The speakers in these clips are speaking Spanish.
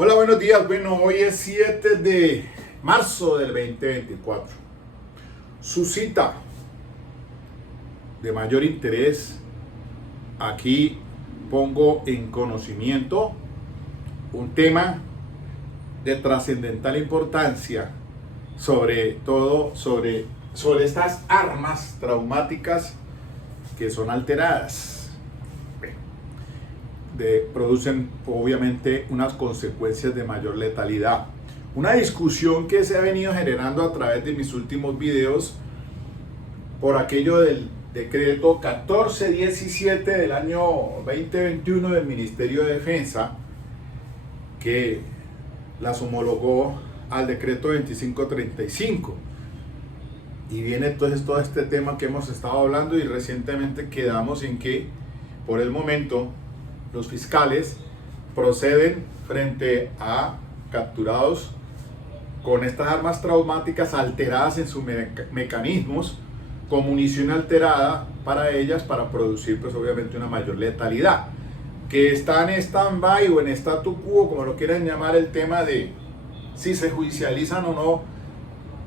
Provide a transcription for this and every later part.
Hola, buenos días. Bueno, hoy es 7 de marzo del 2024. Suscita de mayor interés. Aquí pongo en conocimiento un tema de trascendental importancia, sobre todo sobre estas armas traumáticas que son alteradas. Producen obviamente unas consecuencias de mayor letalidad. Una discusión que se ha venido generando a través de mis últimos videos por aquello del decreto 1417 del año 2021 del Ministerio de Defensa, que las homologó al decreto 2535. Y viene entonces todo este tema que hemos estado hablando, y recientemente quedamos en que por el momento los fiscales proceden frente a capturados con estas armas traumáticas alteradas en sus mecanismos, con munición alterada para ellas, para producir pues obviamente una mayor letalidad, que está en stand-by o en statu quo, como lo quieran llamar, el tema de si se judicializan o no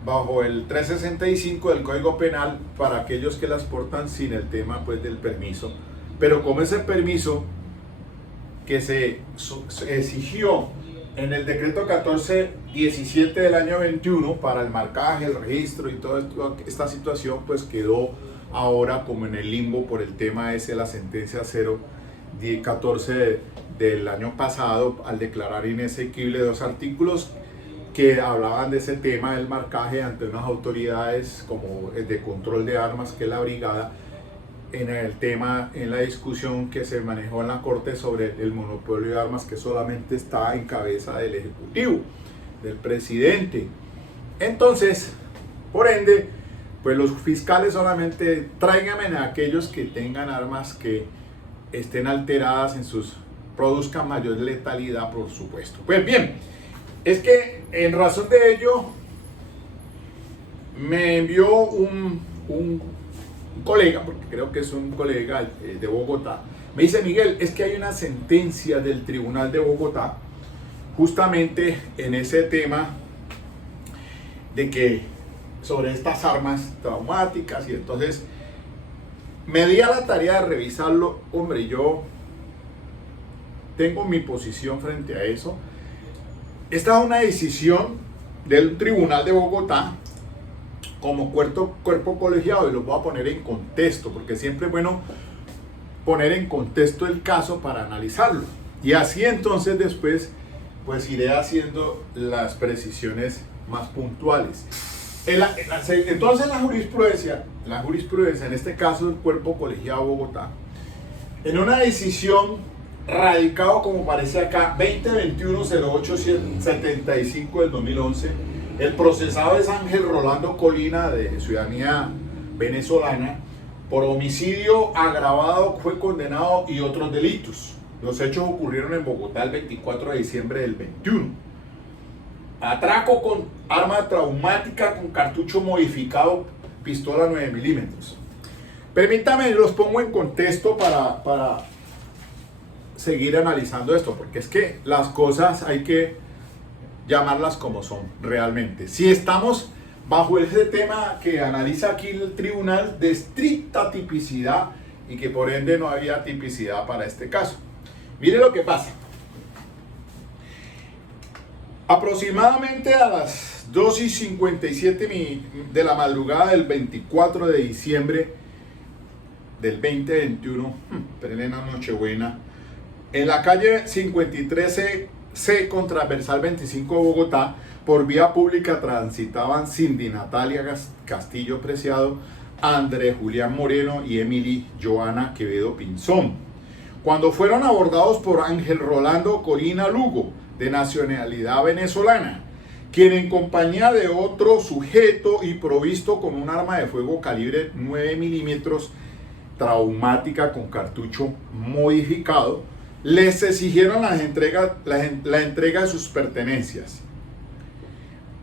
bajo el 365 del Código Penal para aquellos que las portan sin el tema pues del permiso. Pero como ese permiso que se exigió en el decreto 1417 del año 21 para el marcaje, el registro y toda esta situación, pues quedó ahora como en el limbo por el tema ese, la sentencia 014 del año pasado, al declarar inexequible dos artículos que hablaban de ese tema del marcaje ante unas autoridades como el de control de armas, que es la brigada, en el tema, en la discusión que se manejó en la Corte sobre el monopolio de armas, que solamente está en cabeza del Ejecutivo, del presidente. Entonces, por ende, pues los fiscales solamente tráiganme a aquellos que tengan armas que estén alteradas en sus, produzcan mayor letalidad, por supuesto. Pues bien, es que en razón de ello me envió un colega, porque creo que es un colega de Bogotá, me dice: Miguel, es que hay una sentencia del Tribunal de Bogotá justamente en ese tema de que sobre estas armas traumáticas, y entonces me di a la tarea de revisarlo. Hombre, yo tengo mi posición frente a eso. Esta es una decisión del Tribunal de Bogotá como cuerpo colegiado, y lo voy a poner en contexto, porque siempre es bueno poner en contexto el caso para analizarlo, y así entonces después pues iré haciendo las precisiones más puntuales. Entonces la jurisprudencia, en este caso del cuerpo colegiado de Bogotá, en una decisión radicado, como parece acá, 2021-0875 del 2011, el procesado es Ángel Rolando Colina, de ciudadanía venezolana, por homicidio agravado, fue condenado, y otros delitos. Los hechos ocurrieron en Bogotá el 24 de diciembre del 21. Atraco con arma traumática con cartucho modificado, pistola 9 milímetros. Permítame, los pongo en contexto para seguir analizando esto, porque es que las cosas hay que llamarlas como son realmente. Si estamos bajo ese tema que analiza aquí el tribunal de estricta tipicidad, y que por ende no había tipicidad para este caso. Mire lo que pasa. Aproximadamente a las 2:57 de la madrugada del 24 de diciembre del 2021, plena Nochebuena, en la calle 53C con transversal 25 de Bogotá, por vía pública transitaban Cindy Natalia Castillo Preciado, Andrés Julián Moreno y Emily Joana Quevedo Pinzón, cuando fueron abordados por Ángel Rolando Colina Lugo, de nacionalidad venezolana, quien en compañía de otro sujeto y provisto con un arma de fuego calibre 9 milímetros traumática con cartucho modificado, les exigieron la entrega de sus pertenencias.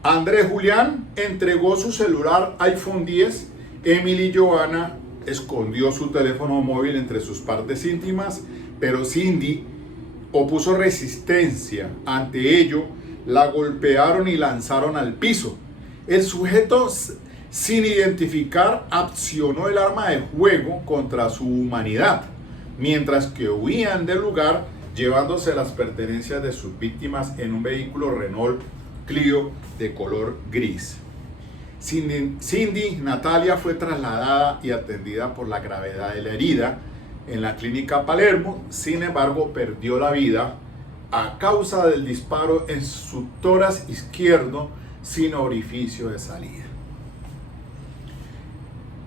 Andrés Julián entregó su celular iPhone 10, Emily Joana escondió su teléfono móvil entre sus partes íntimas, pero Cindy opuso resistencia. Ante ello, la golpearon y lanzaron al piso. El sujeto, sin identificar, accionó el arma de fuego contra su humanidad, mientras que huían del lugar llevándose las pertenencias de sus víctimas en un vehículo Renault Clio de color gris. Cindy Natalia fue trasladada y atendida por la gravedad de la herida en la clínica Palermo. Sin embargo, perdió la vida a causa del disparo en su tórax izquierdo sin orificio de salida.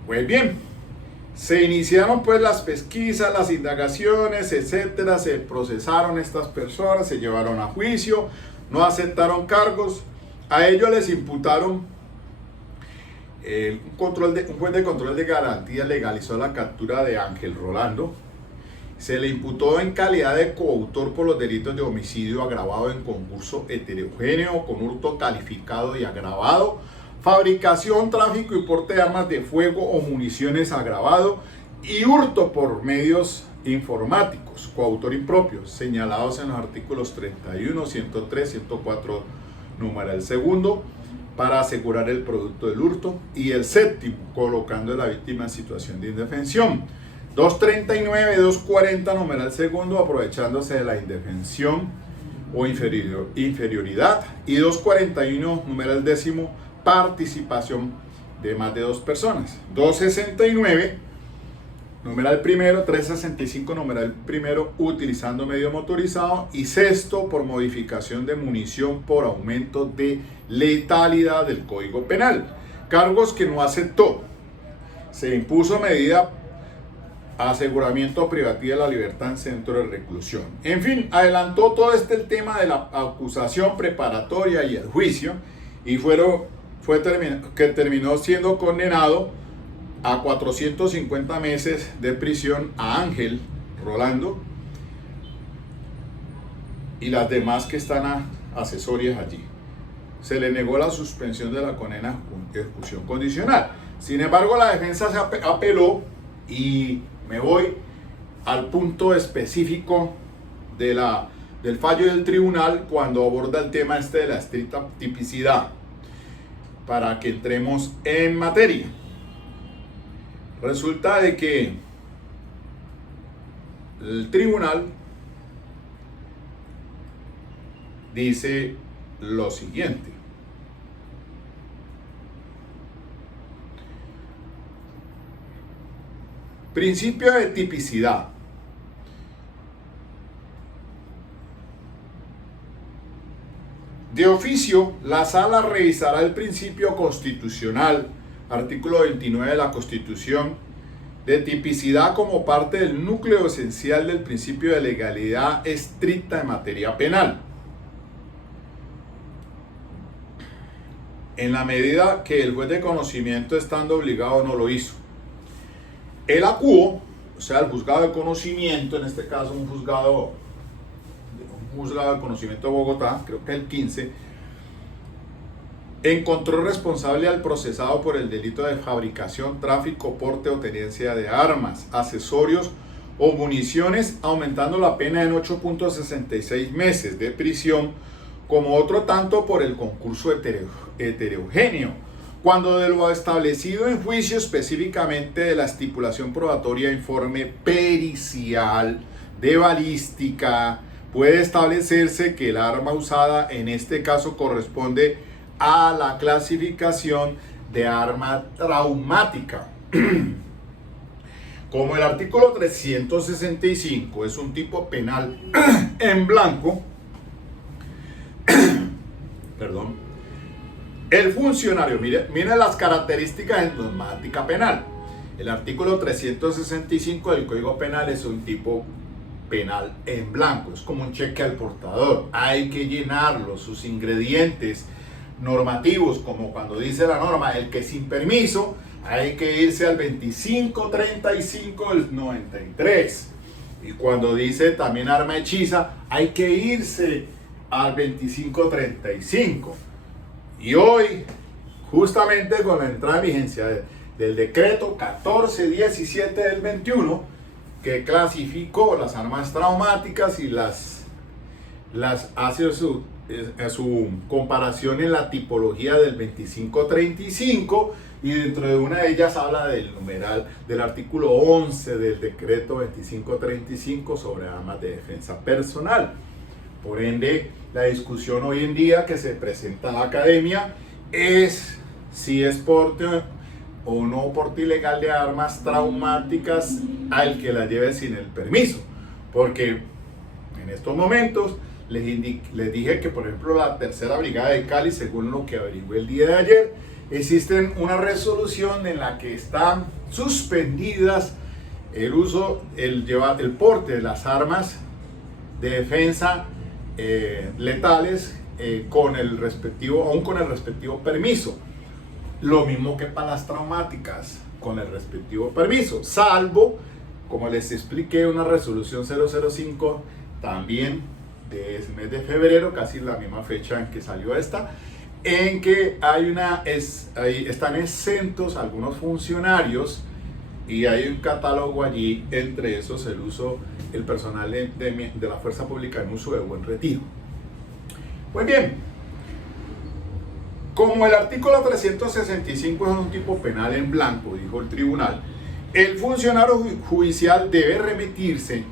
Pues bien, se iniciaron pues las pesquisas, las indagaciones, etcétera. Se procesaron estas personas, se llevaron a juicio, no aceptaron cargos. A ellos les imputaron un juez de control de garantía legalizó la captura de Ángel Rolando. Se le imputó en calidad de coautor por los delitos de homicidio agravado en concurso heterogéneo con hurto calificado y agravado, fabricación, tráfico y porte de armas de fuego o municiones agravado y hurto por medios informáticos, coautor impropio, señalados en los artículos 31, 103, 104, numeral segundo, para asegurar el producto del hurto, y el séptimo, colocando a la víctima en situación de indefensión. 239, 240, numeral segundo, aprovechándose de la indefensión o inferioridad, y 241, numeral décimo, participación de más de dos personas. 269, numeral primero, 365, numeral primero, utilizando medio motorizado, y sexto, por modificación de munición por aumento de letalidad del Código Penal. Cargos que no aceptó. Se impuso medida aseguramiento privativa de la libertad en centro de reclusión. En fin, adelantó todo el tema de la acusación preparatoria y el juicio, y terminó siendo condenado a 450 meses de prisión a Ángel Rolando y las demás que están accesorias allí. Se le negó la suspensión de la condena con ejecución condicional. Sin embargo, la defensa se apeló, y me voy al punto específico del fallo del tribunal cuando aborda el tema de la estricta tipicidad, para que entremos en materia. Resulta de que el tribunal dice lo siguiente: principio de tipicidad. De oficio, la sala revisará el principio constitucional, artículo 29 de la Constitución, de tipicidad como parte del núcleo esencial del principio de legalidad estricta en materia penal, en la medida que el juez de conocimiento, estando obligado, no lo hizo. El acuo, o sea, el juzgado de conocimiento, en este caso un juzgado de conocimiento de Bogotá, creo que el 15, encontró responsable al procesado por el delito de fabricación, tráfico, porte o tenencia de armas, accesorios o municiones, aumentando la pena en 8.66 meses de prisión, como otro tanto por el concurso heterogéneo, cuando de lo establecido en juicio, específicamente de la estipulación probatoria, informe pericial, de balística, puede establecerse que el arma usada en este caso corresponde a la clasificación de arma traumática. Como el artículo 365 es un tipo penal en blanco, perdón, el funcionario, mire las características en normática penal. El artículo 365 del Código Penal es un tipo penal en blanco, es como un cheque al portador, hay que llenarlo, sus ingredientes normativos, como cuando dice la norma, el que sin permiso, hay que irse al 2535 del 93, y cuando dice también arma hechiza, hay que irse al 2535. Y hoy, justamente con la entrada en vigencia del decreto 1417 del 21, que clasificó las armas traumáticas y las las hace su comparación en la tipología del 2535 y dentro de una de ellas habla del numeral del artículo 11 del decreto 2535 sobre armas de defensa personal. Por ende, la discusión hoy en día que se presenta en la academia es si es porte o no porte ilegal de armas traumáticas al que la lleve sin el permiso. Porque en estos momentos les dije que, por ejemplo, la tercera brigada de Cali, según lo que averigué el día de ayer, existen una resolución en la que están suspendidas el uso, el porte de las armas de defensa letales aún con el respectivo permiso. Lo mismo que para las traumáticas, con el respectivo permiso, salvo, como les expliqué, una resolución 005 también del mes de febrero, casi la misma fecha en que salió esta, en que están exentos algunos funcionarios y hay un catálogo allí, entre esos el personal de la fuerza pública en uso de buen retiro. Pues bien, como el artículo 365 es un tipo penal en blanco, dijo el tribunal, el funcionario judicial debe remitirse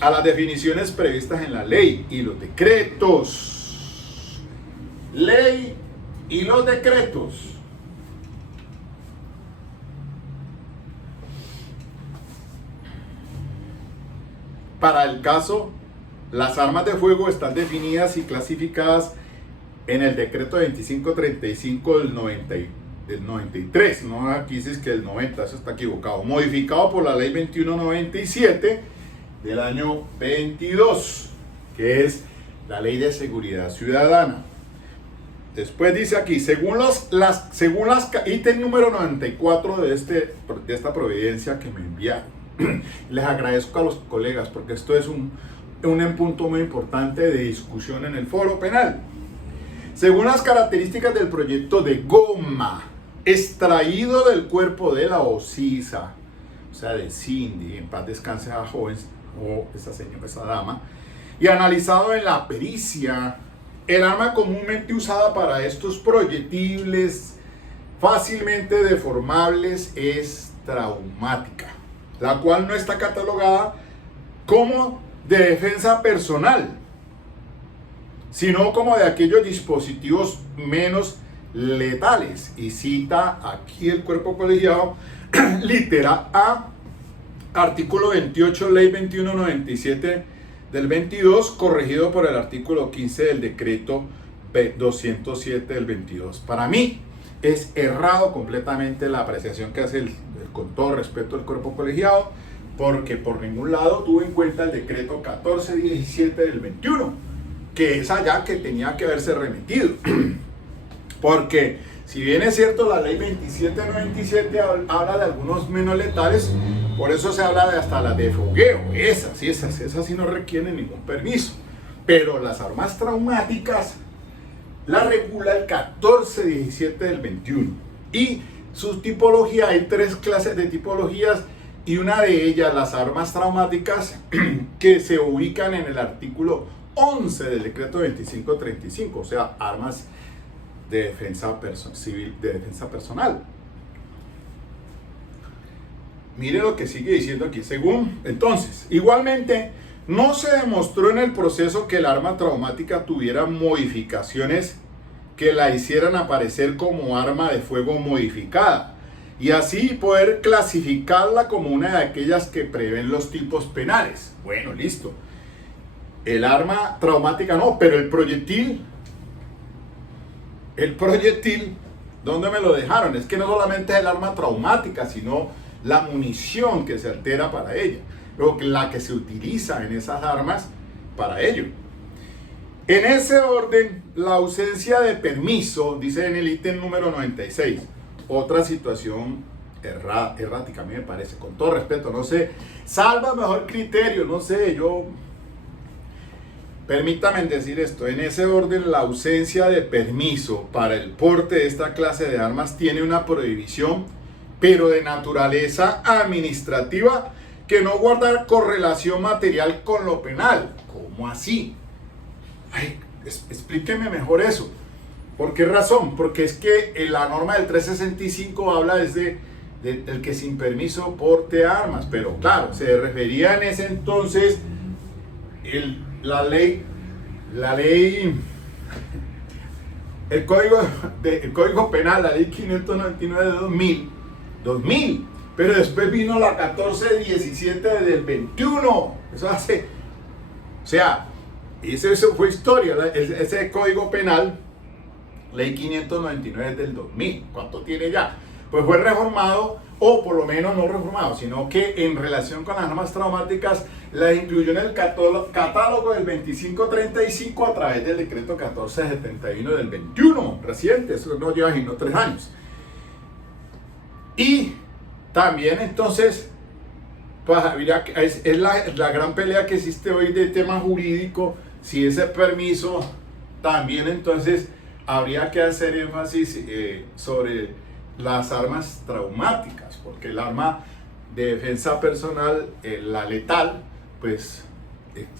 a las definiciones previstas en la ley y los decretos. Ley y los decretos. Para el caso, las armas de fuego están definidas y clasificadas en el decreto 2535 del 93, no aquí dice que el 90, eso está equivocado, modificado por la ley 2197 del año 22, que es la ley de seguridad ciudadana. Después dice aquí, según ítem número 94 de esta providencia que me enviaron. Les agradezco a los colegas porque esto es un punto muy importante de discusión en el foro penal. Según las características del proyecto de goma extraído del cuerpo de la ocisa, o sea, de Cindy, en paz descanse a joven o esa dama, y analizado en la pericia, el arma comúnmente usada para estos proyectiles fácilmente deformables es traumática, la cual no está catalogada como de defensa personal, sino como de aquellos dispositivos menos letales. Y cita aquí el cuerpo colegiado, litera A, artículo 28, ley 2197 del 22, corregido por el artículo 15 del decreto 207 del 22. Para mí es errado completamente la apreciación que hace con todo respeto el cuerpo colegiado, porque por ningún lado tuvo en cuenta el decreto 1417 del 21, que es allá que tenía que haberse remitido. Porque si bien es cierto la ley 2797 habla de algunos menos letales, por eso se habla de hasta las de fogueo, esas sí no requieren ningún permiso. Pero las armas traumáticas la regula el 1417 del 21. Y su tipología, hay 3 clases de tipologías, y una de ellas, las armas traumáticas, que se ubican en el artículo 11 del decreto 2535, o sea, armas de defensa civil, de defensa personal. Mire lo que sigue diciendo aquí. Entonces, igualmente, no se demostró en el proceso que el arma traumática tuviera modificaciones que la hicieran aparecer como arma de fuego modificada, y así poder clasificarla como una de aquellas que prevén los tipos penales. Bueno, listo. El arma traumática no, pero el proyectil, ¿dónde me lo dejaron? Es que no solamente es el arma traumática, sino la munición que se altera para ella, o la que se utiliza en esas armas para ello. En ese orden, la ausencia de permiso, dice en el ítem número 96, otra situación errática, a mí me parece, con todo respeto, no sé, salva mejor criterio, no sé, permítame decir esto, en ese orden la ausencia de permiso para el porte de esta clase de armas tiene una prohibición, pero de naturaleza administrativa, que no guarda correlación material con lo penal. ¿Cómo así? Ay, explíqueme mejor eso. ¿Por qué razón? Porque es que la norma del 365 habla desde el que sin permiso porte armas, pero claro, se refería en ese entonces la ley, el código penal, la ley 599 de 2000, pero después vino la 1417 del 21, eso hace, o sea, eso fue historia, ese código penal, ley 599 del 2000, ¿cuánto tiene ya? Pues fue reformado, o por lo menos no reformado, sino que en relación con las armas traumáticas, la incluyó en el catálogo del 2535 a través del decreto 1471 del 21, reciente, eso no lleva sino 3 años. Y también entonces, pues, es la gran pelea que existe hoy de tema jurídico, si ese permiso también entonces habría que hacer énfasis sobre las armas traumáticas, porque el arma de defensa personal, la letal, pues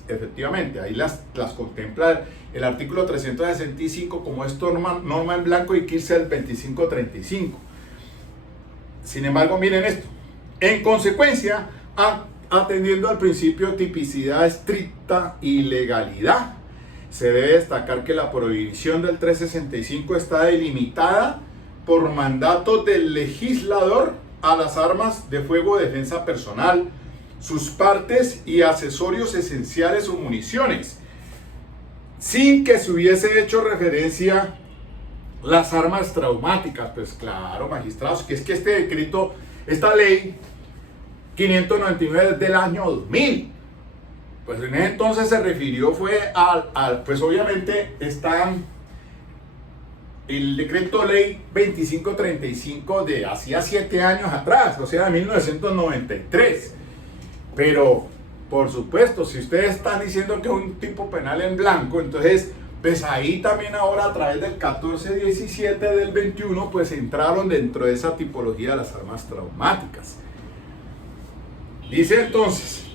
efectivamente ahí las contempla el artículo 365 como es norma en blanco y que irse al 2535. Sin embargo, miren esto, en consecuencia, atendiendo al principio de tipicidad estricta y legalidad, se debe destacar que la prohibición del 365 está delimitada por mandato del legislador a las armas de fuego de defensa personal, sus partes y accesorios esenciales o municiones, sin que se hubiese hecho referencia las armas traumáticas. Pues claro, magistrados, que es que este decreto, esta ley 599 es del año 2000. Pues en ese entonces se refirió fue pues obviamente están el decreto ley 2535 de hacía 7 años atrás, o sea, de 1993. Pero, por supuesto, si ustedes están diciendo que es un tipo penal en blanco, entonces, pues ahí también ahora a través del 1417 del 21, pues entraron dentro de esa tipología de las armas traumáticas. Dice entonces,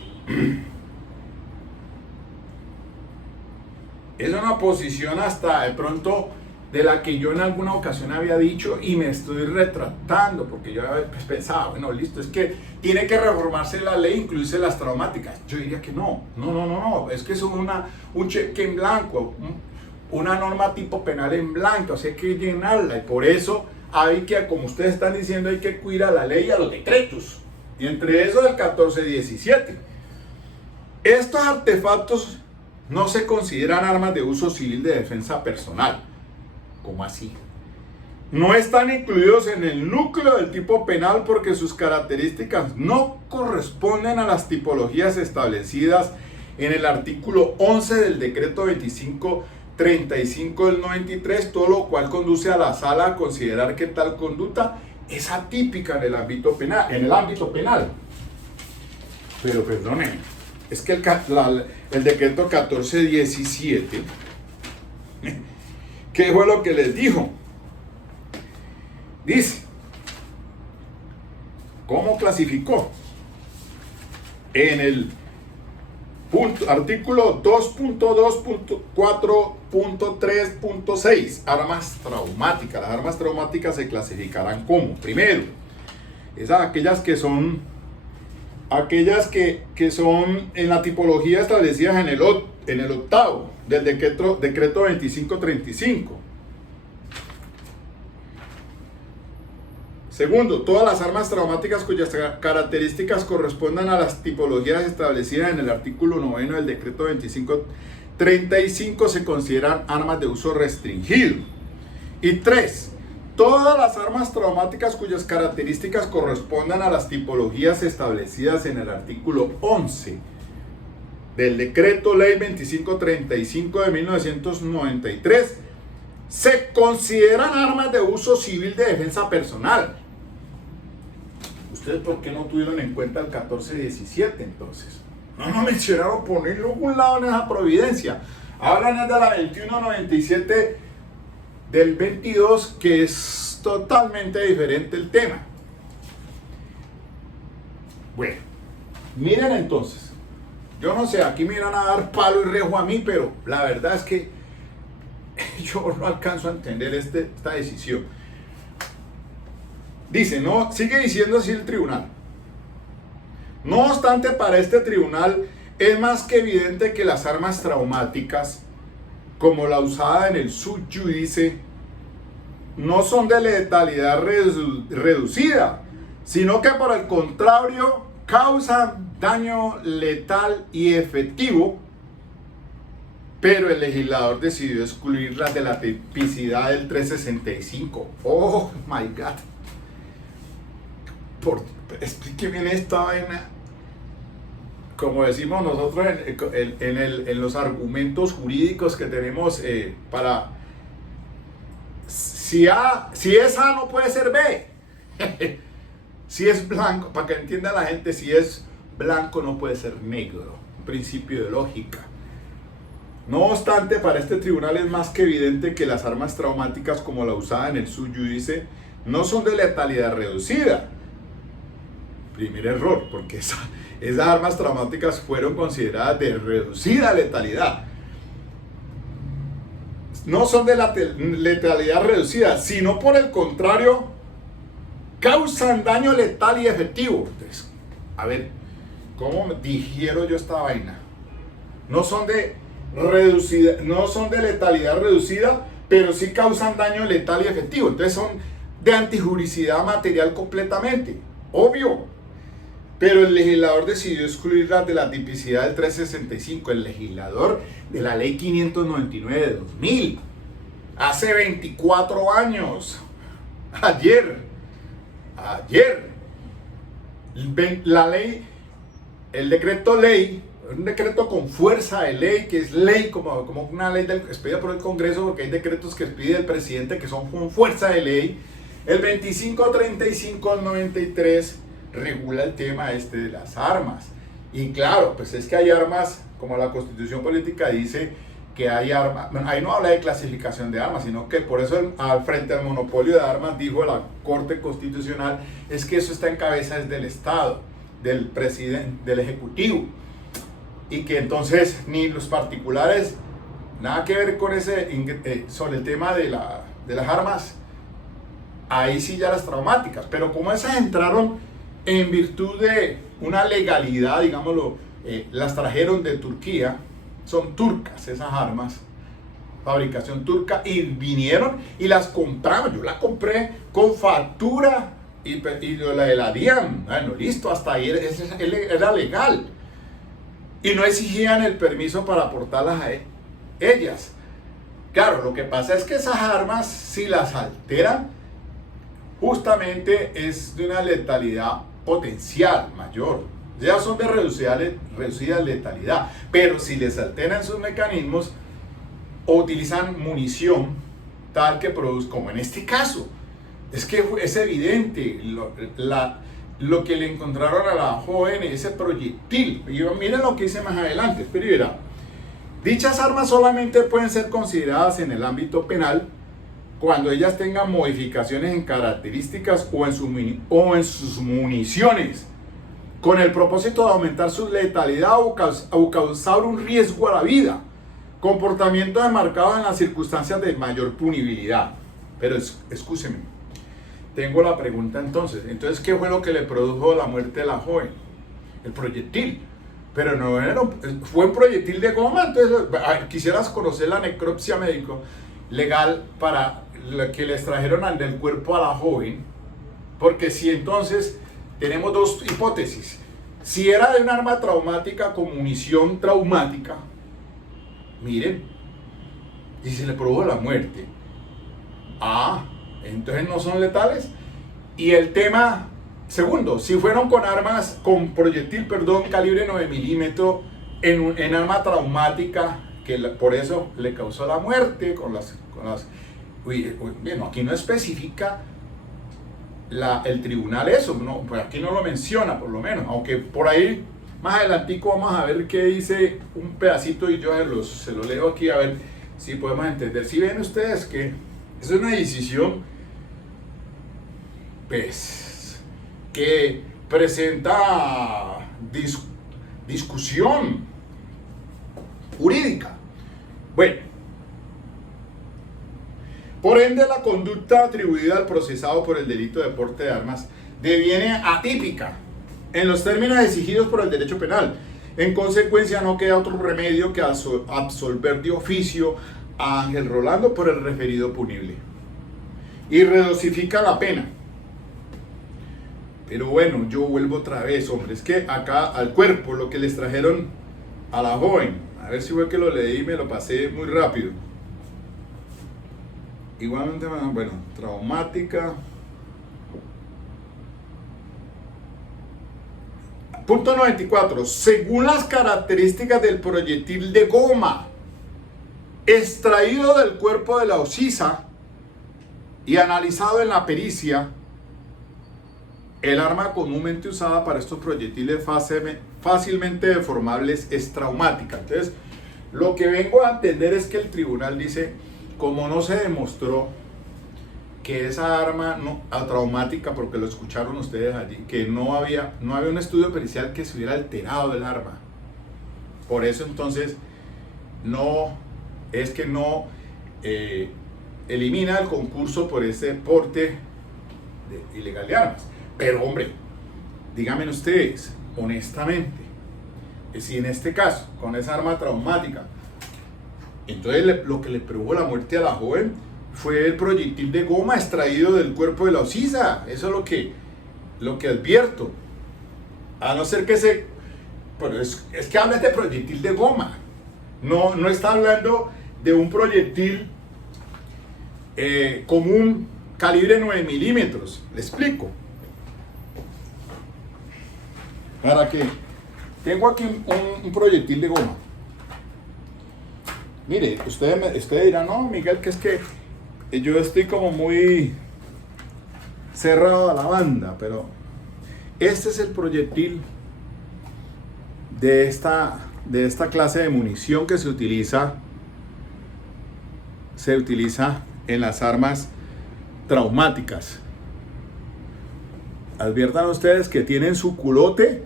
es una posición hasta de pronto de la que yo en alguna ocasión había dicho y me estoy retractando, porque yo pensaba, bueno, listo, es que tiene que reformarse la ley, incluirse las traumáticas. Yo diría que no, es que es un cheque en blanco, una norma tipo penal en blanco, o sea, hay que llenarla, y por eso hay que, como ustedes están diciendo, hay que cuidar a la ley y a los decretos, y entre eso del 1417. Estos artefactos no se consideran armas de uso civil de defensa personal. ¿Cómo así? No están incluidos en el núcleo del tipo penal porque sus características no corresponden a las tipologías establecidas en el artículo 11 del decreto 2535 del 93, todo lo cual conduce a la sala a considerar que tal conducta es atípica en el ámbito penal. Pero perdonen, es que el decreto 1417 ¿qué fue lo que les dijo? Dice, ¿cómo clasificó? En el artículo 2.2.4.3.6, armas traumáticas. Las armas traumáticas se clasificarán como, primero, aquellas que son en la tipología establecidas en el octavo del decreto 2535. Segundo, todas las armas traumáticas cuyas características correspondan a las tipologías establecidas en el artículo 9 del decreto 2535 se consideran armas de uso restringido. Y 3. Todas las armas traumáticas cuyas características correspondan a las tipologías establecidas en el artículo 11 del decreto ley 2535 de 1993 se consideran armas de uso civil de defensa personal. ¿Ustedes por qué no tuvieron en cuenta el 1417 entonces? No mencionaron ponerlo a un lado en esa providencia. Hablan de la 2197 del 22, que es totalmente diferente el tema. Bueno, miren entonces, Yo no sé, aquí me irán a dar palo y rejo a mí, pero la verdad es que yo no alcanzo a entender esta decisión. Dice, no, sigue diciendo así el tribunal. No obstante, para este tribunal es más que evidente que las armas traumáticas, como la usada en el subjudice, no son de letalidad reducida, sino que por el contrario causan daño letal y efectivo, pero el legislador decidió excluirlas de la tipicidad del 365. Oh my God. Explíqueme esta vaina. Como decimos nosotros en los argumentos jurídicos que tenemos para... Si es A no puede ser B. Si es blanco, para que entienda la gente, si es blanco no puede ser negro. Un principio de lógica. No obstante, para este tribunal es más que evidente que las armas traumáticas como la usada en el subjudice no son de letalidad reducida. Primer error, porque esas armas traumáticas fueron consideradas de reducida letalidad. No son de letalidad reducida, sino por el contrario, causan daño letal y efectivo. Entonces, a ver, ¿cómo digiero yo esta vaina? No son de letalidad reducida, pero sí causan daño letal y efectivo. Entonces son de antijuricidad material completamente, obvio. Pero el legislador decidió excluirlas de la tipicidad del 365, el legislador de la ley 599 de 2000, hace 24 años, ayer, la ley, el decreto ley, un decreto con fuerza de ley, que es ley como una ley expedida por el Congreso, porque hay decretos que expide el presidente que son con fuerza de ley, el 2535 al 93, regula el tema de las armas. Y claro, pues es que hay armas, como la Constitución Política dice que hay armas, bueno, ahí no habla de clasificación de armas, sino que por eso frente al monopolio de armas, dijo la Corte Constitucional, es que eso está en cabeza del Estado, del presidente, del Ejecutivo, y que entonces ni los particulares, nada que ver con sobre el tema de las armas, ahí sí ya las traumáticas, pero como esas entraron en virtud de una legalidad, digámoslo, las trajeron de Turquía, son turcas esas armas, fabricación turca, y vinieron y las compramos. Yo la compré con factura y la de la DIAN. Bueno, listo, hasta ahí era legal. Y no exigían el permiso para aportarlas a ellas. Claro, lo que pasa es que esas armas, si las alteran, justamente es de una letalidad potencial mayor, ya son de reducida letalidad, pero si les alteran sus mecanismos o utilizan munición tal que produzca, como en este caso, es que es evidente lo que le encontraron a la joven, ese proyectil. Y miren lo que dice más adelante, pero verá, dichas armas solamente pueden ser consideradas en el ámbito penal cuando ellas tengan modificaciones en características o en sus municiones, con el propósito de aumentar su letalidad o causar un riesgo a la vida, comportamientos enmarcados en las circunstancias de mayor punibilidad. Pero escúcheme, tengo la pregunta entonces, ¿qué fue lo que le produjo la muerte de la joven? El proyectil. Pero no fue un proyectil de goma. Entonces, quisieras conocer la necropsia médico legal para lo que les trajeron del cuerpo a la joven, porque si entonces tenemos dos hipótesis: si era de un arma traumática con munición traumática, miren, y se le produjo la muerte, entonces no son letales. Y el tema segundo, si fueron con proyectil, calibre 9 milímetros en arma traumática, que por eso le causó la muerte bueno, aquí no especifica el tribunal eso, no, pues aquí no lo menciona por lo menos, aunque por ahí más adelantico vamos a ver qué dice un pedacito y yo se lo leo aquí a ver si podemos entender. Si ven ustedes que es una decisión pues que presenta discusión jurídica. Bueno, por ende la conducta atribuida al procesado por el delito de porte de armas deviene atípica en los términos exigidos por el derecho penal. En consecuencia, no queda otro remedio que absolver de oficio a Ángel Rolando por el referido punible y redosifica la pena. Pero bueno, yo vuelvo otra vez, hombre, es que acá al cuerpo, lo que les trajeron a la joven, a ver si fue que lo leí y me lo pasé muy rápido. Igualmente, bueno, traumática. Punto 94. Según las características del proyectil de goma extraído del cuerpo de la ocisa y analizado en la pericia, el arma comúnmente usada para estos proyectiles fácilmente deformables es traumática. Entonces, lo que vengo a entender es que el tribunal dice, como no se demostró que esa arma traumática, porque lo escucharon ustedes allí, que no había un estudio pericial que se hubiera alterado el arma. Por eso entonces no elimina el concurso por ese porte ilegal de armas. Pero hombre, díganme ustedes, honestamente, si en este caso, con esa arma traumática, entonces lo que le produjo la muerte a la joven fue el proyectil de goma extraído del cuerpo de la ocisa. Eso es lo que advierto. A no ser que pero es que habla de proyectil de goma. No está hablando de un proyectil común calibre 9 milímetros. Le explico. Para que tengo aquí un proyectil de goma. Mire, ustedes dirán, no, Miguel, que es que yo estoy como muy cerrado a la banda, pero este es el proyectil de esta clase de munición que se utiliza en las armas traumáticas. Adviertan ustedes que tienen su culote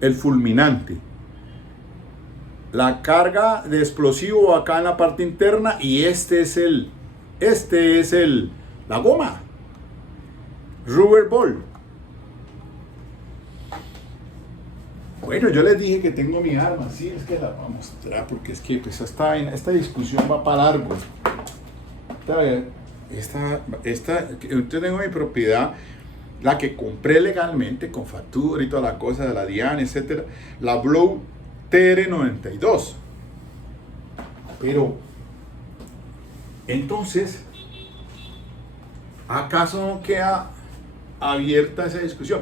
el fulminante, la carga de explosivo acá en la parte interna, y la goma rubber ball. Bueno, yo les dije que tengo mi arma, sí, es que la voy a mostrar porque es que pues esta discusión va para largo. Yo tengo mi propiedad, la que compré legalmente con factura y toda la cosa de la DIAN, etcétera, la Blow TR92. Pero entonces, ¿acaso no queda abierta esa discusión?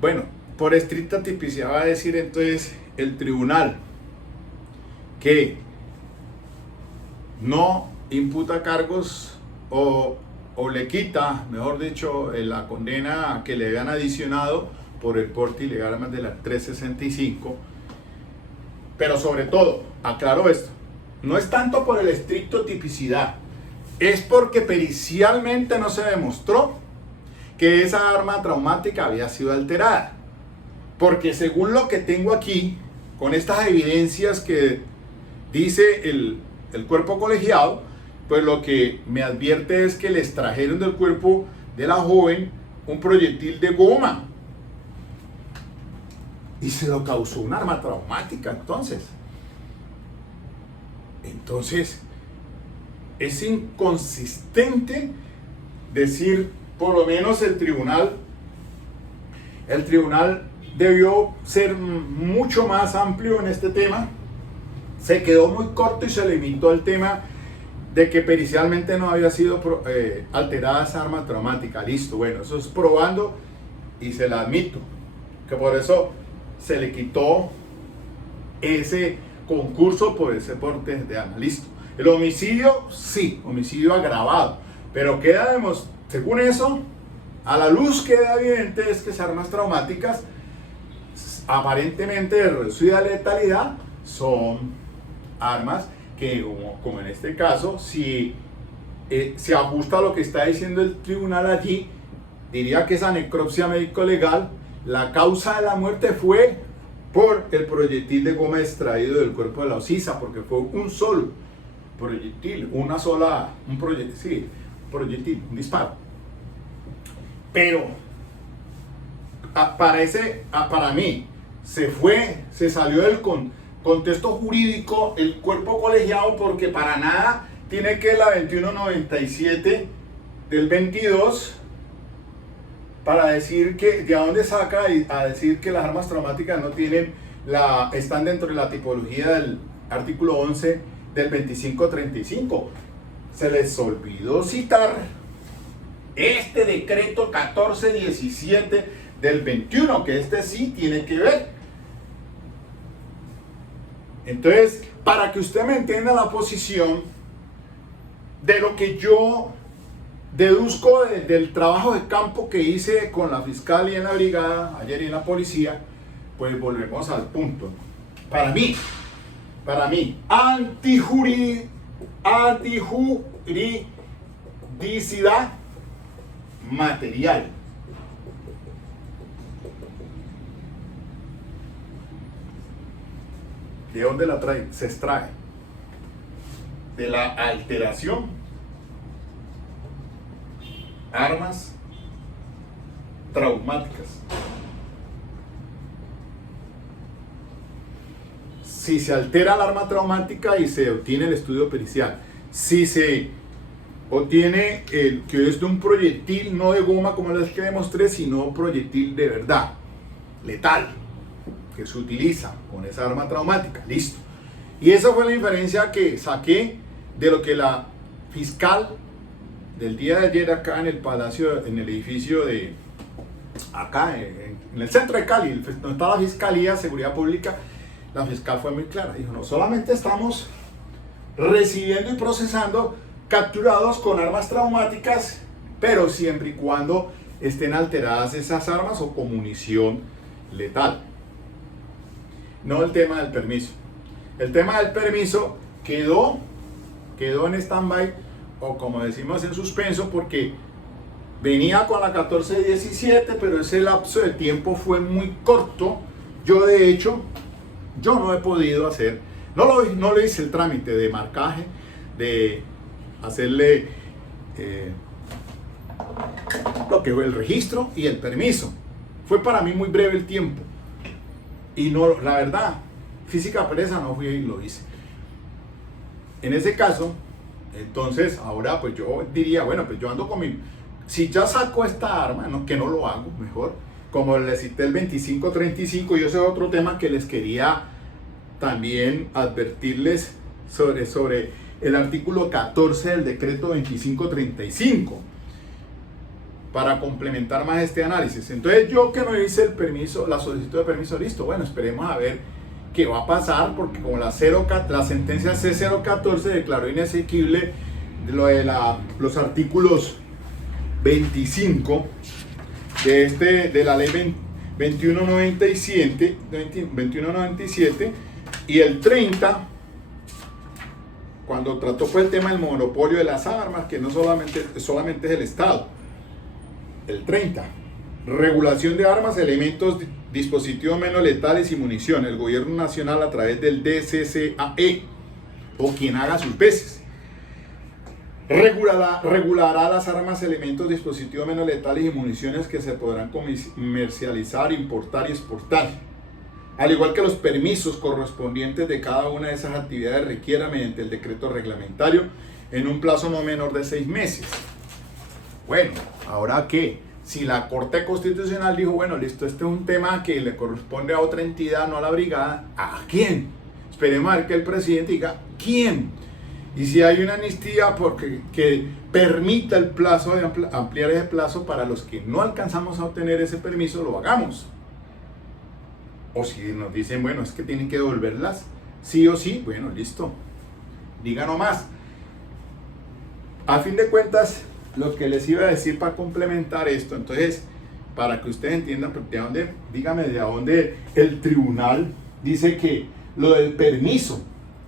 Bueno, por estricta tipicidad va a decir entonces el tribunal que no imputa cargos o le quita, mejor dicho, la condena que le habían adicionado por el porte ilegal más de la 365. Pero sobre todo, aclaro esto, no es tanto por el estricto tipicidad, es porque pericialmente no se demostró que esa arma traumática había sido alterada. Porque según lo que tengo aquí, con estas evidencias que dice el cuerpo colegiado, pues lo que me advierte es que le extrajeron del cuerpo de la joven un proyectil de goma y se lo causó un arma traumática. Entonces es inconsistente decir, por lo menos el tribunal debió ser mucho más amplio en este tema. Se quedó muy corto y se limitó al tema de que pericialmente no había sido alterada esa arma traumática. Listo, bueno, eso es probando y se la admito, que por eso se le quitó ese concurso por ese porte de arma. Listo. El homicidio, sí, homicidio agravado, pero según eso, a la luz queda evidente es que esas armas traumáticas aparentemente de reducida letalidad son armas que, como en este caso, si se ajusta a lo que está diciendo el tribunal allí, diría que esa necropsia médico-legal, la causa de la muerte fue por el proyectil de goma extraído del cuerpo de la ocisa, porque fue un solo proyectil, un proyectil, un disparo. Pero para mí se salió del contexto jurídico el cuerpo colegiado, porque para nada tiene que la 2197 del 22 para decir que, ¿de dónde saca a decir que las armas traumáticas no están dentro de la tipología del artículo 11 del 2535? Se les olvidó citar este decreto 1417 del 21, que este sí tiene que ver. Entonces, para que usted me entienda la posición de lo que yo deduzco del trabajo de campo que hice con la fiscal y en la brigada, ayer y en la policía, pues volvemos al punto. Para mí, antijuridicidad material. ¿De dónde la trae? Se extrae de la alteración armas traumáticas. Si se altera el arma traumática y se obtiene el estudio pericial, si se obtiene que es de un proyectil no de goma como el que demostré, sino proyectil de verdad, letal, que se utiliza con esa arma traumática, listo. Y esa fue la inferencia que saqué de lo que la fiscal del día de ayer acá en el palacio, en el edificio de acá en el centro de Cali, donde está la Fiscalía de Seguridad Pública. La fiscal fue muy clara, dijo: no solamente estamos recibiendo y procesando capturados con armas traumáticas, pero siempre y cuando estén alteradas esas armas o con munición letal. No el tema del permiso. El tema del permiso quedó en stand-by, o como decimos, en suspenso, porque venía con la 1417, pero ese lapso de tiempo fue muy corto. Yo de hecho, yo no he podido hacer, no le hice el trámite de marcaje, de hacerle lo que fue el registro y el permiso. Fue para mí muy breve el tiempo. Y no, la verdad, física pereza, no fui y lo hice. En ese caso, entonces, ahora pues yo diría, bueno, pues yo ando con si ya saco esta arma, no, que no lo hago, mejor, como les cité el 2535, y ese es otro tema que les quería también advertirles sobre el artículo 14 del decreto 2535, para complementar más este análisis. Entonces, yo que no hice el permiso, la solicitud de permiso, listo, bueno, esperemos a ver qué va a pasar, porque como la sentencia C014 declaró inasequible los artículos 25 de la ley 2197 y el 30, cuando trató el tema del monopolio de las armas, que no solamente es el Estado. El 30, regulación de armas, elementos, dispositivos menos letales y munición. El gobierno nacional, a través del DCCAE o quien haga sus veces, regulará las armas, elementos, dispositivos menos letales y municiones que se podrán comercializar, importar y exportar, al igual que los permisos correspondientes de cada una de esas actividades requiera mediante el decreto reglamentario en un plazo no menor de 6 meses. Bueno, ¿ahora qué? Si la Corte Constitucional dijo, bueno, listo, este es un tema que le corresponde a otra entidad, no a la brigada, ¿a quién? Esperemos a ver que el presidente diga, ¿quién? Y si hay una amnistía que permita el plazo de ampliar ese plazo para los que no alcanzamos a obtener ese permiso, lo hagamos. O si nos dicen, bueno, es que tienen que devolverlas, sí o sí, bueno, listo. Diga nomás. A fin de cuentas, lo que les iba a decir para complementar esto, entonces, para que ustedes entiendan, de dónde el tribunal dice que lo del permiso,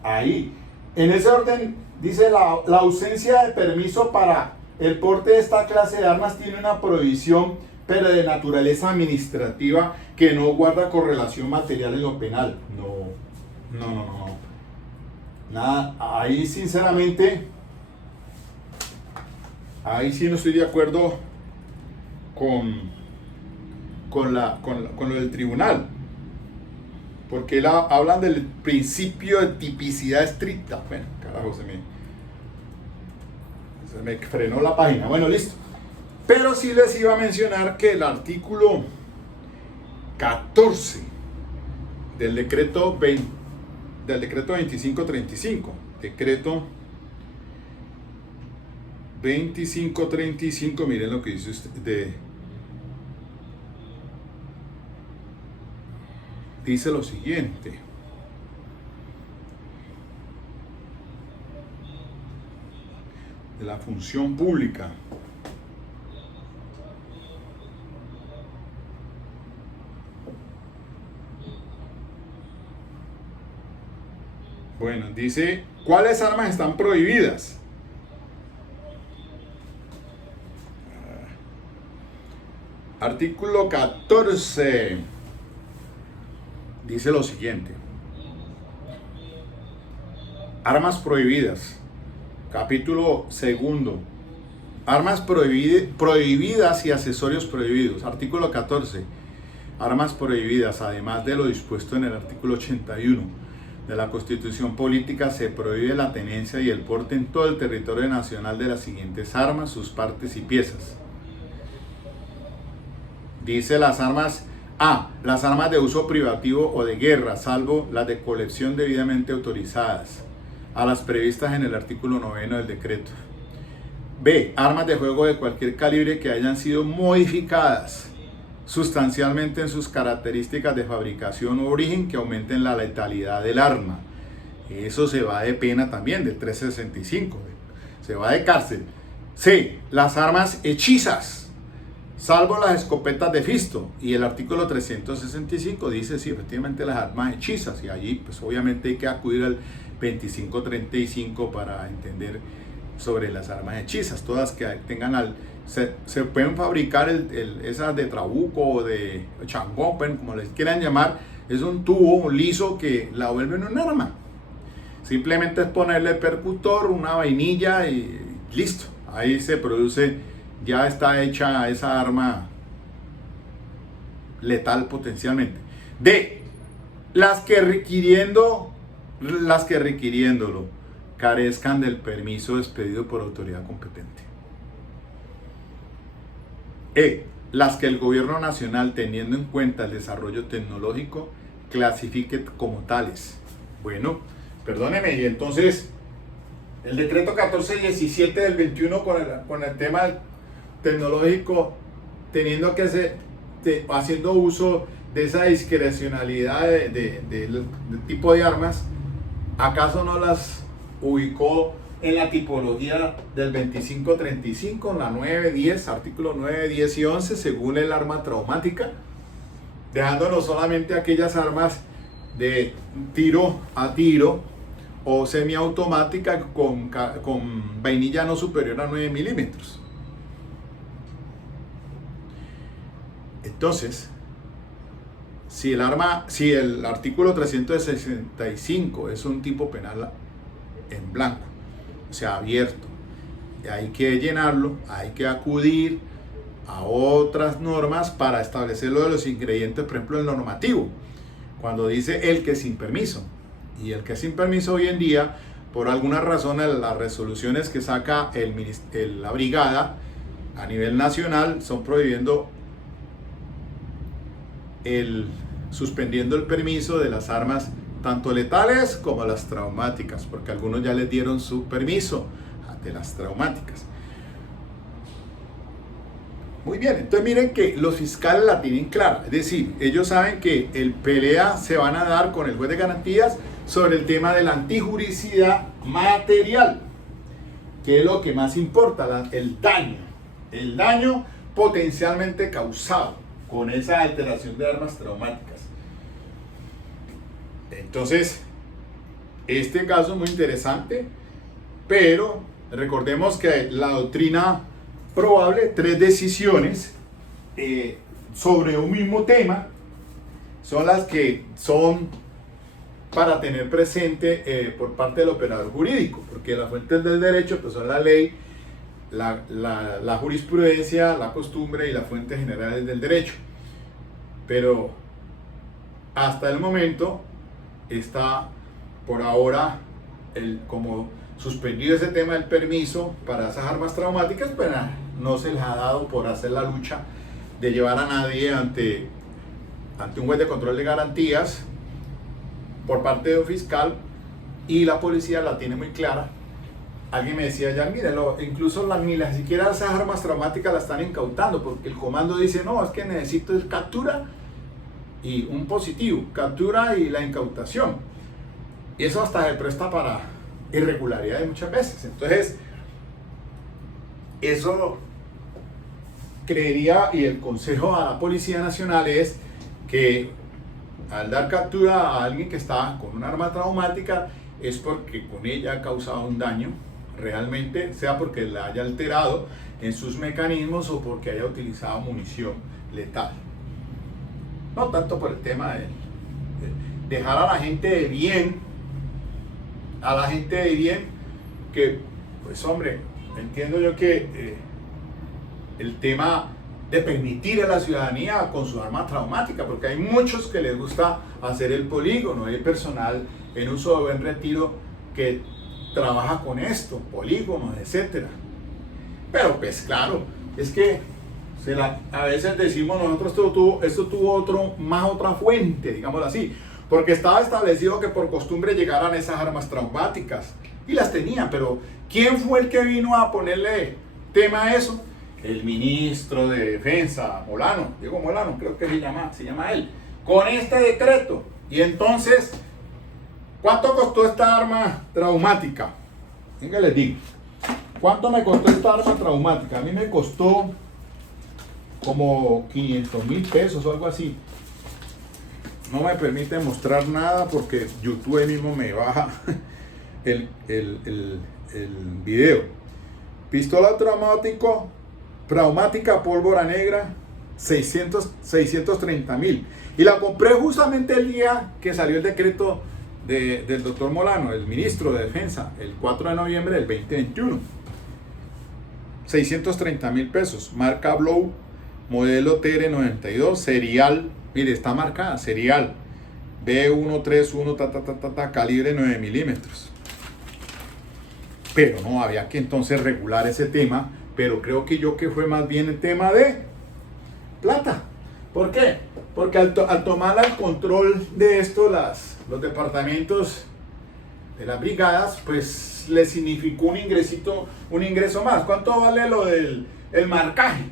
ahí, en ese orden, dice la ausencia de permiso para el porte de esta clase de armas tiene una prohibición pero de naturaleza administrativa que no guarda correlación material en lo penal. No. Nada, ahí sinceramente, ahí sí no estoy de acuerdo con lo del tribunal, porque hablan del principio de tipicidad estricta. Bueno, carajo, se me frenó la página. Bueno, listo. Pero sí les iba a mencionar que el artículo 14 del decreto 2535, decreto 2535, miren lo que dice usted, dice lo siguiente: de la función pública. Bueno, dice, ¿cuáles armas están prohibidas? Artículo 14. Dice lo siguiente: armas prohibidas. Capítulo 2. Armas prohibidas y accesorios prohibidos. Artículo 14. Armas prohibidas, además de lo dispuesto en el artículo 81 de la Constitución Política, se prohíbe la tenencia y el porte en todo el territorio nacional de las siguientes armas, sus partes y piezas. Dice las armas: A. Las armas de uso privativo o de guerra, salvo las de colección debidamente autorizadas, a las previstas en el artículo 9 del decreto. B. Armas de fuego de cualquier calibre que hayan sido modificadas sustancialmente en sus características de fabricación o origen que aumenten la letalidad del arma. Eso se va de pena también, del 365, se va de cárcel. C. Las armas hechizas, salvo las escopetas de Fisto, y el artículo 365 dice, sí, efectivamente las armas hechizas, y allí pues obviamente hay que acudir al 2535 para entender sobre las armas hechizas, todas que tengan se pueden fabricar esas de trabuco o de changón, como les quieran llamar. Es un tubo liso que la vuelven un arma. Simplemente es ponerle percutor, una vainilla y listo. Ahí se produce, ya está hecha esa arma letal potencialmente. D. Las que requiriéndolo carezcan del permiso expedido por autoridad competente. E. Las que el gobierno nacional, teniendo en cuenta el desarrollo tecnológico, clasifique como tales. Bueno, perdóneme, y entonces el decreto 1417 del 21 con el tema tecnológico, teniendo que haciendo uso de esa discrecionalidad del tipo de armas, ¿acaso no las ubicó en la tipología del 2535, en la 9, 10, artículo 9, 10 y 11, según el arma traumática, dejándonos solamente aquellas armas de tiro a tiro o semiautomática con vainilla no superior a 9 milímetros? Entonces, si el artículo 365 es un tipo penal en blanco, o sea, abierto, hay que llenarlo, hay que acudir a otras normas para establecer lo de los ingredientes, por ejemplo, el normativo, cuando dice el que sin permiso. Y el que sin permiso hoy en día, por alguna razón, las resoluciones que saca la brigada a nivel nacional son prohibiendo suspendiendo el permiso de las armas tanto letales como las traumáticas, porque algunos ya les dieron su permiso de las traumáticas. Muy bien, entonces miren que los fiscales la tienen clara, es decir, ellos saben que el pelea se van a dar con el juez de garantías sobre el tema de la antijuricidad material, que es lo que más importa, el daño potencialmente causado con esa alteración de armas traumáticas. Entonces, este caso es muy interesante, pero recordemos que la doctrina probable, 3 decisiones, sobre un mismo tema son las que son para tener presente por parte del operador jurídico, porque las fuentes del derecho pues son la ley, la jurisprudencia, la costumbre y las fuentes generales del derecho. Pero hasta el momento está por ahora como suspendido ese tema del permiso para esas armas traumáticas, pero no se les ha dado por hacer la lucha de llevar a nadie ante un juez de control de garantías por parte de un fiscal, y la policía la tiene muy clara. Alguien me decía ya, mire, incluso ni siquiera esas armas traumáticas las están incautando, porque el comando dice, no, es que necesito captura y un positivo, captura y la incautación. Y eso hasta se presta para irregularidades muchas veces. Entonces, eso creería, y el consejo a la Policía Nacional es que al dar captura a alguien que está con un arma traumática es porque con ella ha causado un daño realmente, sea porque la haya alterado en sus mecanismos o porque haya utilizado munición letal. No tanto por el tema de dejar a la gente de bien, que, pues hombre, entiendo yo que el tema de permitir a la ciudadanía con su arma traumática, porque hay muchos que les gusta hacer el polígono, hay personal en uso de buen retiro que trabaja con esto, polígonos, etcétera. Pero pues claro, es que a veces decimos nosotros esto tuvo otra fuente, digámoslo así, porque estaba establecido que por costumbre llegaran esas armas traumáticas, y las tenían, pero ¿quién fue el que vino a ponerle tema a eso? El ministro de Defensa, Molano, Diego Molano, creo que se llama él, con este decreto. Y entonces, ¿cuánto costó esta arma traumática? Venga, les digo, ¿cuánto me costó esta arma traumática? A mí me costó como 500,000 pesos o algo así. No me permite mostrar nada porque YouTube mismo me baja el video. Pistola traumática pólvora negra, 630,000. Y la compré justamente el día que salió el decreto del doctor Molano, el ministro de Defensa, el 4 de noviembre del 2021. 630,000 pesos, marca Blow, modelo TR92, serial, mire, está marcada, serial, B131, calibre 9 milímetros. Pero no, había que entonces regular ese tema, pero creo que fue más bien el tema de plata. ¿Por qué? Porque al tomar el control de esto, los departamentos de las brigadas, pues le significó un ingreso más. ¿Cuánto vale lo del marcaje?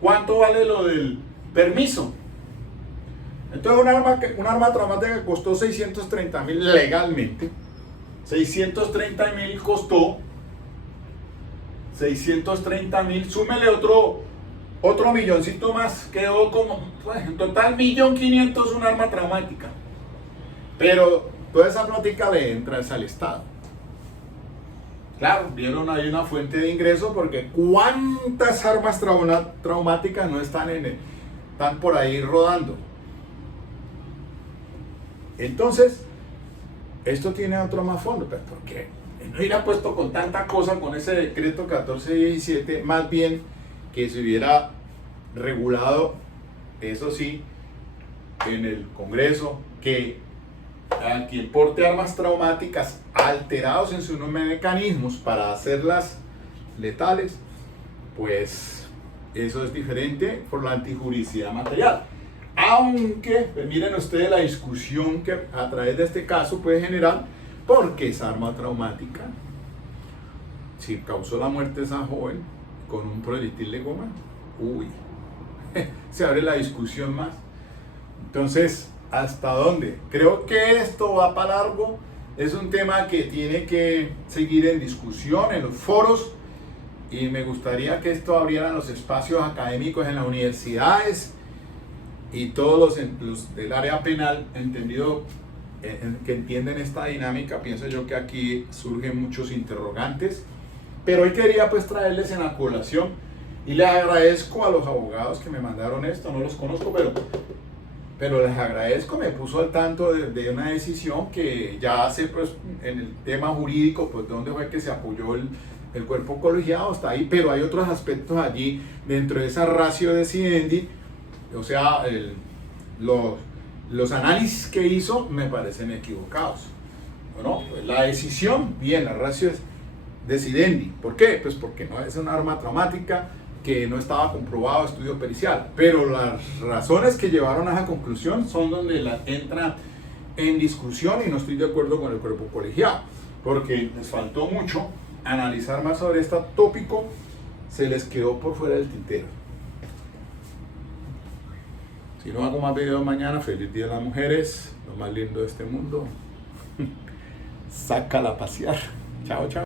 ¿Cuánto vale lo del permiso? Entonces un arma traumática que costó 630,000 legalmente, 630,000 costó, 630,000, súmele otro milloncito más, quedó como, pues, en total 1.500.000 un arma traumática. Pero toda esa plática le entra al Estado. Claro, vieron ahí una fuente de ingreso, porque ¿cuántas armas traumáticas no están por ahí rodando? Entonces, esto tiene otro más fondo, pero ¿por qué? No hubiera puesto con tanta cosa con ese decreto 1417, más bien que se hubiera regulado, eso sí, en el Congreso, que a quien porte armas traumáticas alterados en sus mecanismos para hacerlas letales, pues eso es diferente por la antijuricidad material. Aunque, pues miren ustedes la discusión que a través de este caso puede generar, porque esa arma traumática, si causó la muerte de esa joven con un proyectil de goma, uy, se abre la discusión más. Entonces, ¿hasta dónde? Creo que esto va para largo, es un tema que tiene que seguir en discusión en los foros, y me gustaría que esto abriera los espacios académicos en las universidades y todos los del área penal, entendido, que entienden esta dinámica. Pienso yo que aquí surgen muchos interrogantes, pero hoy quería pues traerles en la colación Y les agradezco a los abogados que me mandaron esto, no los conozco, pero les agradezco, me puso al tanto de una decisión que ya hace, pues, en el tema jurídico, pues, dónde fue que se apoyó el cuerpo colegiado, está ahí, pero hay otros aspectos allí dentro de esa ratio decidendi, o sea, los análisis que hizo me parecen equivocados. Bueno, pues la decisión, bien, la ratio decidendi. ¿Por qué? Pues porque no es una arma traumática, que no estaba comprobado estudio pericial, pero las razones que llevaron a esa conclusión son donde entra en discusión y no estoy de acuerdo con el cuerpo colegiado, porque les faltó mucho analizar más sobre este tópico, se les quedó por fuera del tintero. Si no hago más videos mañana, feliz día de las mujeres, lo más lindo de este mundo. Sácala a pasear. Chao, chao.